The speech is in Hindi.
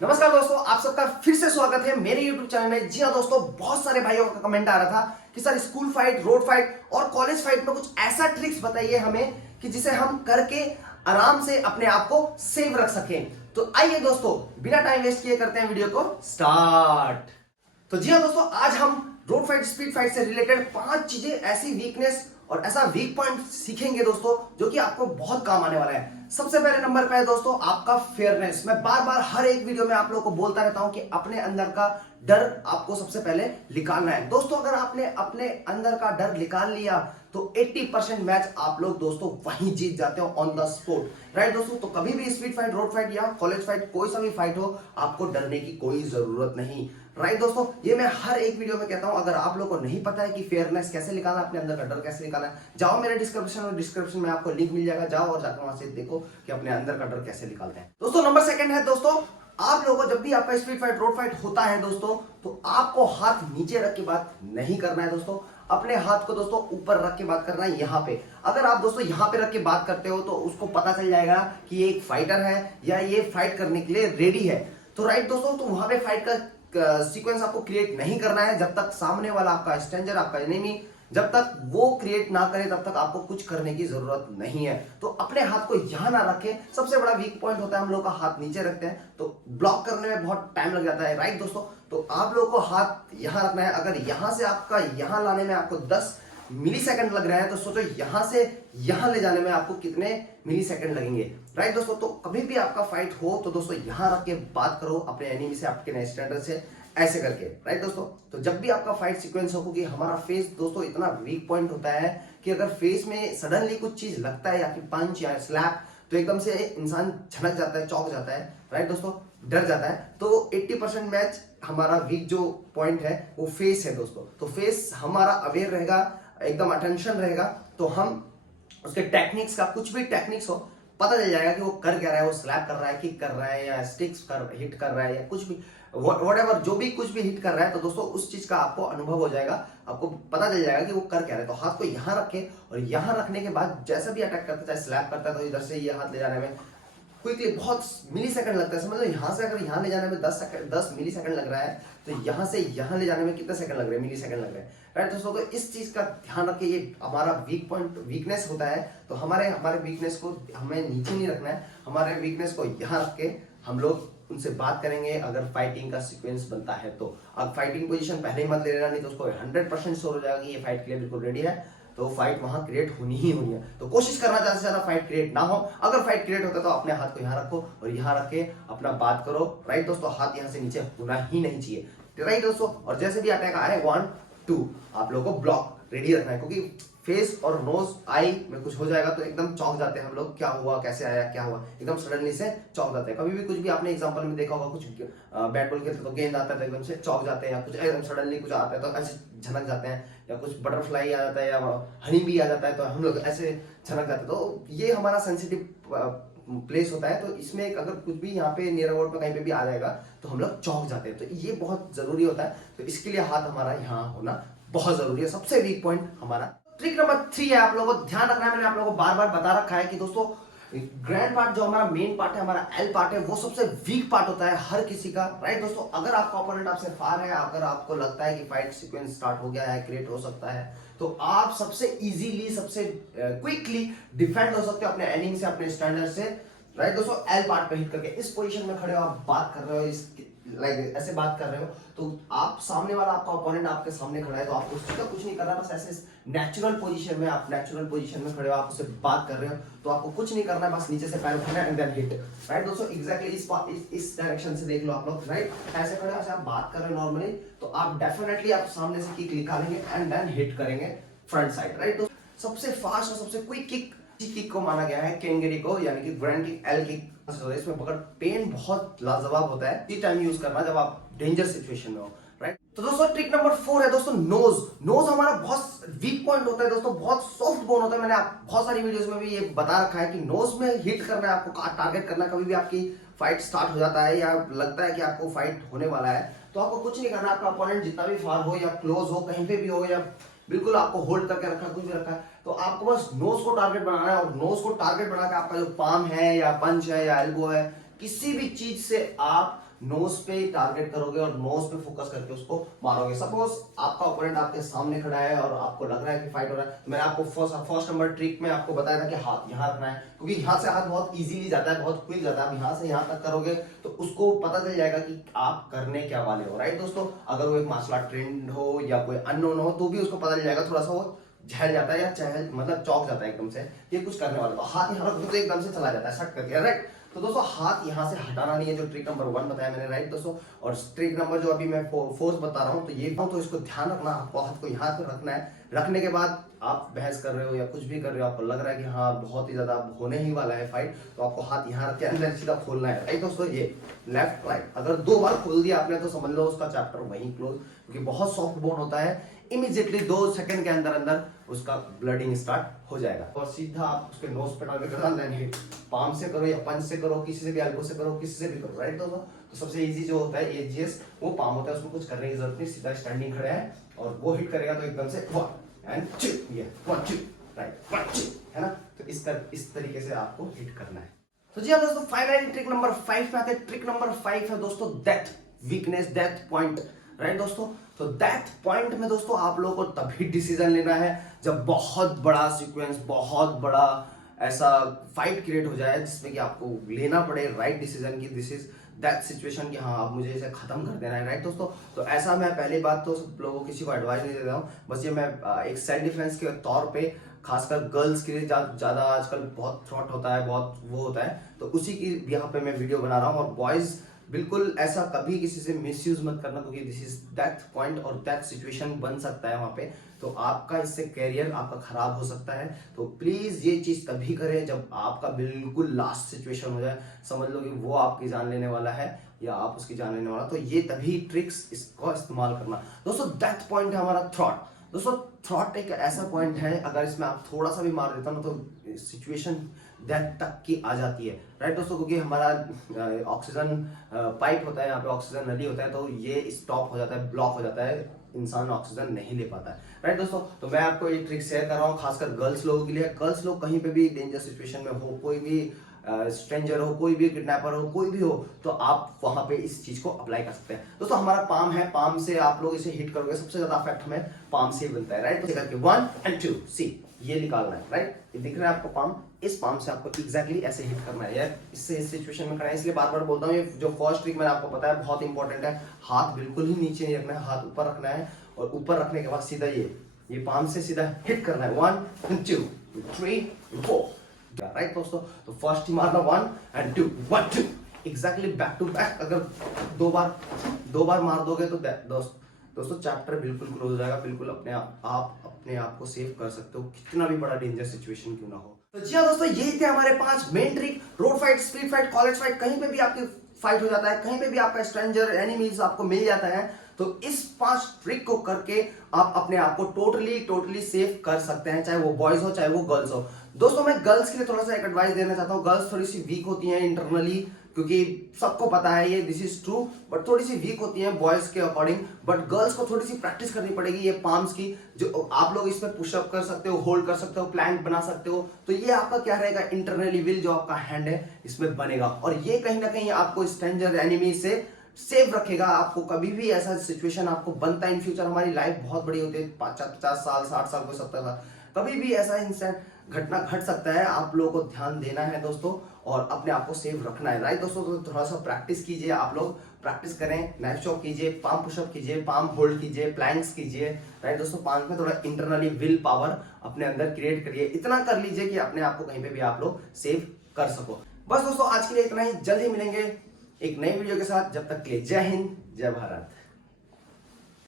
नमस्कार दोस्तों, आप सबका फिर से स्वागत है मेरे YouTube चैनल में। जी हाँ दोस्तों, बहुत सारे भाइयों का कमेंट आ रहा था कि sir school fight, road fight और कॉलेज फाइट में कुछ ऐसा ट्रिक्स बताइए हमें कि जिसे हम करके आराम से अपने आप को सेव रख सकें। तो आइए दोस्तों, बिना टाइम वेस्ट किए करते हैं वीडियो को स्टार्ट। तो जी हाँ दोस्तों, आज हम रोड फाइट, स्पीड फाइट से रिलेटेड 5 चीजें, ऐसी वीकनेस और ऐसा वीक पॉइंट सीखेंगे दोस्तों जो कि आपको बहुत काम आने वाला है। सबसे पहले नंबर पे है दोस्तों आपका फेयरनेस। मैं बार बार हर एक वीडियो में आप लोगों को बोलता रहता हूं कि अपने अंदर का डर आपको सबसे पहले निकालना है। दोस्तों अगर आपने अपने अंदर का डर निकाल लिया तो 80% मैच आप लोग दोस्तों वहीं जीत जाते हो ऑन द स्पॉट। राइट दोस्तों, तो कभी भी स्पीड फाइट, रोड फाइट या कॉलेज फाइट, कोई सा भी फाइट हो, आपको डरने की कोई जरूरत नहीं। राइट दोस्तों, ये मैं हर एक वीडियो में कहता हूं। अगर आप लोगों को नहीं पता है कि फेयरनेस कैसे निकालना, अपने अंदर का डर कैसे निकालना, जाओ मेरे डिस्क्रिप्शन में आपको लिंक मिल जाएगा, जाओ और जाकर वहां से देखो कि अपने अंदर का डर कैसे निकालते हैं। दोस्तों नंबर सेकंड है दोस्तों, आप लोगों को जब भी आपका स्पीड फाइट, रोड फाइट होता है दोस्तों, तो आपको हाथ नीचे रख के बात नहीं करना है दोस्तों। अपने हाथ को दोस्तों ऊपर रख के बात करना है, यहाँ पे। अगर आप दोस्तों यहाँ पे रख के बात करते हो तो उसको पता चल जाएगा कि ये एक फाइटर है या ये फाइट करने के लिए रेडी है। तो राइट दोस्तों, तो वहां पे फाइट का सीक्वेंस आपको क्रिएट नहीं करना है जब तक सामने वाला आपका स्ट्रेंजर, आपका एनिमी, जब तक वो क्रिएट ना करे तब तक आपको कुछ करने की जरूरत नहीं है। तो अपने हाथ को यहां ना रखें। सबसे बड़ा वीक पॉइंट होता है हम लोग का हाथ नीचे रखते हैं तो ब्लॉक करने में बहुत टाइम लग जाता है। राइट दोस्तों, तो आप लोगों को हाथ यहां रखना है। अगर यहां से आपका यहां लाने में आपको 10 मिली सेकंड लग रहा है तो सोचो यहां से यहां ले जाने में आपको कितने मिली सेकंड लगेंगे। राइट दोस्तों, तो कभी भी आपका फाइट हो तो दोस्तों यहां रख के बात करो अपने एनिमी से, आपके स्टैंडर्ड से, ऐसे करके। राइट दोस्तों, तो जब भी आपका फाइट सीक्वेंस हो, क्योंकि हमारा फेस दोस्तों इतना वीक पॉइंट होता है कि अगर फेस में सडनली कुछ चीज लगता है या कि पंच या स्लैप, तो एकदम से इंसान झनक जाता है, चौंक जाता है। राइट दोस्तों, डर जाता है। तो 80% मैच हमारा वीक जो पॉइंट है वो फेस है दोस्तों। तो फेस हमारा अवेयर रहेगा, एकदम अटेंशन रहेगा, तो हम उसके टेक्निक्स का, कुछ भी टेक्निक्स हो, पता चल जाएगा कि वो कर क्या रहा है। वो स्लैप कर रहा है, किक कर रहा है, या स्टिक्स कर हिट कर रहा है, या कुछ भी व्हाटएवर, जो भी कुछ भी हिट कर रहा है, तो दोस्तों उस चीज का आपको अनुभव हो जाएगा, आपको पता चल जाएगा कि वो कर क्या रहा है। तो हाथ को यहां रखे और यहां रखने के बाद जैसा भी अटैक करता है, चाहे स्लैप करता है तो इधर से ये हाथ ले जाने में क्विकली बहुत मिली सेकंड लगता है। समझ लो यहाँ से अगर यहाँ ले जाने में 10 मिली सेकंड लग रहा है तो यहाँ से यहाँ ले जाने में कितने सेकंड लग रहे हैं, मिली सेकंड लग रहे हैं। राइट दोस्तों, तो इस चीज का ध्यान रखिए। ये हमारा वीक पॉइंट, वीकनेस होता है। तो हमारे वीकनेस को हमें नीचे नहीं रखना है, हमारे वीकनेस को यहाँ रख के हम लोग उनसे बात करेंगे। अगर फाइटिंग का सीक्वेंस बनता है तो अब फाइटिंग पोजीशन पहले ही मत ले लेना, नहीं तो उसको 100% श्योर हो जाएगा कि ये फाइट के लिए बिल्कुल रेडी है। तो फाइट वहां क्रिएट होनी ही होनी है। तो कोशिश करना ज्यादा से ज्यादा फाइट क्रिएट ना हो। अगर फाइट क्रिएट होता है तो अपने हाथ को यहाँ रखो और यहाँ रख के अपना बात करो। राइट दोस्तों, हाथ यहाँ से नीचे होना ही नहीं चाहिए। राइट दोस्तों, और जैसे भी अटैक आए 1 2 आप लोगों को ब्लॉक रेडी रखना है, क्योंकि फेस और नोज आई में कुछ हो जाएगा तो एकदम चौंक जाते हैं हम लोग, क्या हुआ, कैसे आया, क्या हुआ, एकदम सडनली से चौंक जाते हैं। कभी भी कुछ भी आपने एग्जांपल में देखा होगा, कुछ बैट बॉल खेलते तो गेंद आता है तो एकदम से चौंक जाते हैं, या कुछ एकदम सडनली कुछ आता है तो ऐसे झनक जाते हैं, या कुछ बटरफ्लाई आ जाता है या हनी भी आ जाता है तो हम लोग ऐसे झनक जाते हैं। तो ये हमारा सेंसिटिव प्लेस होता है। तो इसमें अगर कुछ भी यहाँ पे नियर अबाउट पे कहीं पे भी आ जाएगा तो हम लोग चौंक जाते हैं। तो ये बहुत जरूरी होता है। तो इसके लिए हाथ हमारा यहाँ होना बहुत जरूरी है, सबसे वीक पॉइंट हमारा। ट्रिक नंबर 3 है, आप लोगों को ध्यान रखना है। मैंने आप लोगों को बार बार बता रखा है कि दोस्तों ग्रैंड पार्ट, जो हमारा मेन पार्ट है, हमारा एल पार्ट है, वो सबसे वीक पार्ट होता है हर किसी का। राइट दोस्तों, अगर आपका ओपोनेंट आपसे फार है, अगर आपको लगता है कि फाइट सीक्वेंस स्टार्ट हो गया है, क्रिएट हो सकता है, तो आप सबसे इजीली, सबसे क्विकली डिफेंड हो सकते हो अपने एनिमी से, अपने स्टैंडर्ड से। राइट दोस्तों, एल पार्ट पे हिट करके इस पोजीशन में खड़े हो, आप बात कर रहे हो, इस लाइक ऐसे बात कर रहे हो, तो आप सामने वाला, आपका ओपोनेंट आपके सामने खड़ा है, तो आपको उसका कुछ नहीं करना, बस ऐसे नेचुरल पोजीशन में, आप नेचुरल पोजीशन में खड़े हो, आप उससे बात कर रहे हो, तो आपको कुछ नहीं करना है, बस नीचे से पैर उठाना एंड देन हिट। राइट दोस्तों, एग्जैक्टली इस डायरेक्शन से देख लो आप लोग। राइट, ऐसे खड़े हो, ऐसे आप बात कर रहे हो नॉर्मली, तो आप डेफिनेटली आप सामने से किक निकालेंगे एंड देन हिट करेंगे फ्रंट साइड। राइट दोस्तों, सबसे फास्ट और सबसे क्विक किक को माना गया है केंगरी को, यानी कि ग्रैंड किक, एल किक। इसमें मगर पेन बहुत लाजवाब होता है, इसी टाइम यूज करना जब आप डेंजर सिचुएशन में हो। राइट, तो दोस्तों ट्रिक नंबर 4 है दोस्तों नोज हमारा बहुत वीक पॉइंट होता है दोस्तों, बहुत सॉफ्ट बोन होता है। मैंने आप बहुत सारी वीडियोस में भी ये बता रखा है कि नोज में हिट करना है, आपको टारगेट करना है। कभी भी आपकी फाइट स्टार्ट हो जाता है या लगता है कि आपको फाइट होने वाला है, तो आपको कुछ नहीं करना। आपका अपोनेंट जितना भी फार हो या क्लोज हो, कहीं पे भी हो, या बिल्कुल आपको होल्ड करके रखा, कुछ भी रखा है, तो आपको बस नोज को टारगेट बनाना है। और नोज को टारगेट बना के आपका जो पाम है या पंच है या एल्बो है किसी भी चीज से आप नोज पे टारगेट करोगे और नोज पे फोकस करके उसको मारोगे। सपोज आपका ओपोनेंट आपके सामने खड़ा है और आपको लग रहा है कि फाइट हो रहा है, तो मैंने आपको फर्स्ट नंबर ट्रिक में आपको बताया था कि हाथ यहाँ रखना है, क्योंकि यहाँ से हाथ बहुत इजीली जाता है, बहुत क्विक जाता है। आप यहाँ से यहाँ तक करोगे तो उसको पता चल जाएगा कि आप करने क्या वाले हो, राइट दोस्तों। अगर वो एक मार्शल आर्ट ट्रेंड हो या कोई अननोन हो तो भी उसको पता चल जाएगा, थोड़ा सा वो झहल जाता है या चहल मतलब चौक जाता है एकदम से, ये कुछ करने वाला। तो हाथ यहाँ रख दो तो एकदम से चला जाता है, शट करके, राइट। तो दोस्तों हाथ यहाँ से हटाना नहीं है, जो ट्रिक नंबर 1 बताया मैंने, राइट दोस्तों। और ट्रिक नंबर जो अभी मैं फोर्थ बता रहा हूँ तो ये तो इसको ध्यान रखना, आपको हाथ को यहाँ पे रखना है। रखने के बाद आप बहस कर रहे हो या कुछ भी कर रहे हो, आपको लग रहा है कि हाँ बहुत ही ज्यादा होने ही वाला है फाइट, तो आपको हाथ यहाँ रख के अंदर सीधा खोलना है, राइट दोस्तों। ये लेफ्ट राइट अगर 2 बार खोल दिया आपने तो समझ लो उसका चैप्टर वहीं क्लोज, क्योंकि बहुत सॉफ्ट बोन होता है। इमीडिएटली 2 सेकंड के अंदर अंदर उसका ब्लडिंग स्टार्ट हो जाएगा। और सीधा आप उसके नोज पे टारगेट करना, देन हिट पाम से करो या पंच से करो, किसी से भी एल्बो से करो, किसी से भी करो, राइट दोस्तों। तो सबसे इजी जो होता है एजीएस वो पाम होता है, उसमें कुछ करने की जरूरत नहीं, सीधा स्टैंडिंग खड़े हैं और वो हिट करेगा तो एकदम से 1 एंड 2, ये 1 2 राइट 1 2 है ना। तो इस तरीके से आपको हिट करना है। तो जी हाँ दोस्तों, फाइनली ट्रिक नंबर 5 पे आते हैं। ट्रिक नंबर 5 है दोस्तों death weakness, death point, right दोस्तों। तो डेथ पॉइंट में दोस्तों आप लोगों को तभी डिसीजन लेना है जब बहुत बड़ा सीक्वेंस, बहुत बड़ा ऐसा फाइट क्रिएट हो जाए जिसमें कि आपको लेना पड़े राइट डिसीजन की दिस इज दैट सिचुएशन कि हाँ अब मुझे इसे खत्म कर देना है, राइट दोस्तों। तो ऐसा मैं पहली बात तो सब लोगों किसी को एडवाइस नहीं दे रहा हूँ, बस ये मैं एक सेल्फ डिफेंस के तौर पे खासकर गर्ल्स के लिए ज्यादा आजकल बहुत थ्रॉट होता है, बहुत वो होता है, तो उसी की यहाँ पे मैं वीडियो बना रहा हूँ। और बॉयज बिल्कुल ऐसा कभी किसी से मिसयूज मत करना, क्योंकि दिस इज डेथ पॉइंट और डेथ सिचुएशन बन सकता है वहां पे, तो आपका इससे कैरियर आपका खराब हो सकता है। तो प्लीज ये चीज तभी करें जब आपका बिल्कुल लास्ट सिचुएशन हो जाए, समझ लो कि वो आपकी जान लेने वाला है या आप उसकी जान लेने वाला, तो ये तभी ट्रिक्स इसको इस्तेमाल करना। दोस्तों डेथ पॉइंट है हमारा थ्रॉट। दोस्तों थ्रॉट एक ऐसा पॉइंट है, अगर इसमें आप थोड़ा सा भी मार देता ना तो सिचुएशन डेथ तक की आ जाती है, राइट दोस्तों। क्योंकि हमारा ऑक्सीजन पाइप होता है, यहाँ पे ऑक्सीजन नली होता है, तो ये स्टॉप हो जाता है, ब्लॉक हो जाता है, इंसान ऑक्सीजन नहीं ले पाता है, राइट दोस्तों। तो मैं आपको ये ट्रिक शेयर कर रहा हूँ खासकर गर्ल्स लोगों के लिए। गर्ल्स लोग कहीं पे भी डेंजर सिचुएशन में हो, कोई भी स्ट्रेंजर हो, कोई भी किडनैपर हो, कोई भी हो, तो आप वहां पे इस चीज को अप्लाई कर सकते हैं। दोस्तों हमारा पाम है, पाम से आप लोग इसे हिट करोगे, सबसे ज्यादा इफेक्ट हमें पाम से बनता है, राइट। तो करके 1 and 2 सी ये निकालना है, राइट। ये दिख रहा है आपको पाम, इस पाम से आपको एग्जैक्टली ऐसे हिट करना है यार, इससे इस सिचुएशन में करना है। इसलिए बार बार बोलता हूँ, ये जो फर्स्ट ट्रिक मैंने आपको बताया बहुत इंपॉर्टेंट है। हाथ बिल्कुल ही नीचे नहीं रखना है, हाथ ऊपर रखना है, और ऊपर रखने के बाद सीधा ये पाम से सीधा हिट करना है 1 and 2 3 4, राइट दोस्तों। तो फर्स्ट ही मारना 1 and 2 1 2 exactly back to back. अगर दो बार मार दोगे तो दोस्तों चैप्टर बिल्कुल क्लोज हो जाएगा, बिल्कुल अपने आप को सेव कर सकते हो, कितना भी बड़ा डेंजर सिचुएशन क्यों ना हो। तो जी हाँ दोस्तों, ये थे हमारे 5 main trick. Road fight, street fight, college fight, कहीं पे भी आपकी फाइट हो जाता है, कहीं पे भी आपका स्ट्रेंजर एनिमीज आपको मिल जाता है, तो इस 5 ट्रिक को करके आप अपने आप को टोटली सेफ कर सकते हैं, चाहे वो बॉयज हो चाहे वो गर्ल्स हो। दोस्तों मैं गर्ल्स के लिए थोड़ा सा एक एडवाइस देना चाहता हूँ। गर्ल्स थोड़ी सी वीक होती हैं इंटरनली, क्योंकि सबको पता है ये, दिस इज ट्रू, बट थोड़ी सी वीक होती हैं बॉयज के अकॉर्डिंग। बट गर्ल्स को थोड़ी सी प्रैक्टिस करनी पड़ेगी ये पाम्स की, जो आप लोग इसमें पुशअप कर सकते हो, होल्ड कर सकते हो, प्लैंक बना सकते हो। तो ये आपका क्या रहेगा, इंटरनली विल जो आपका हैंड है इसमें बनेगा, और ये कहीं ना कहीं आपको स्ट्रेंजर एनिमी से सेव रखेगा। आपको कभी भी ऐसा सिचुएशन आपको बनता है इन फ्यूचर, हमारी लाइफ बहुत बड़ी होती है, 50 साल 60 साल को 70 साल, कभी भी ऐसा इंसिडेंट घटना घट सकता है। आप लोगों को ध्यान देना है दोस्तों, और अपने आप को सेव रखना है, राइट दोस्तों। तो थोड़ा सा प्रैक्टिस कीजिए, आप लोग प्रैक्टिस करें, नेक चॉक कीजिए, पाम पुशअप कीजिए, पाम होल्ड कीजिए, प्लैंक्स कीजिए, राइट दोस्तों। पाम में थोड़ा इंटरनली विल पावर अपने अंदर क्रिएट करिए, इतना कर लीजिए कि अपने आप को कहीं पे भी आप लोग सेव कर सको। बस दोस्तों आज के लिए इतना ही, जल्द ही मिलेंगे एक नई वीडियो के साथ, जब तक के लिए जय हिंद जय भारत।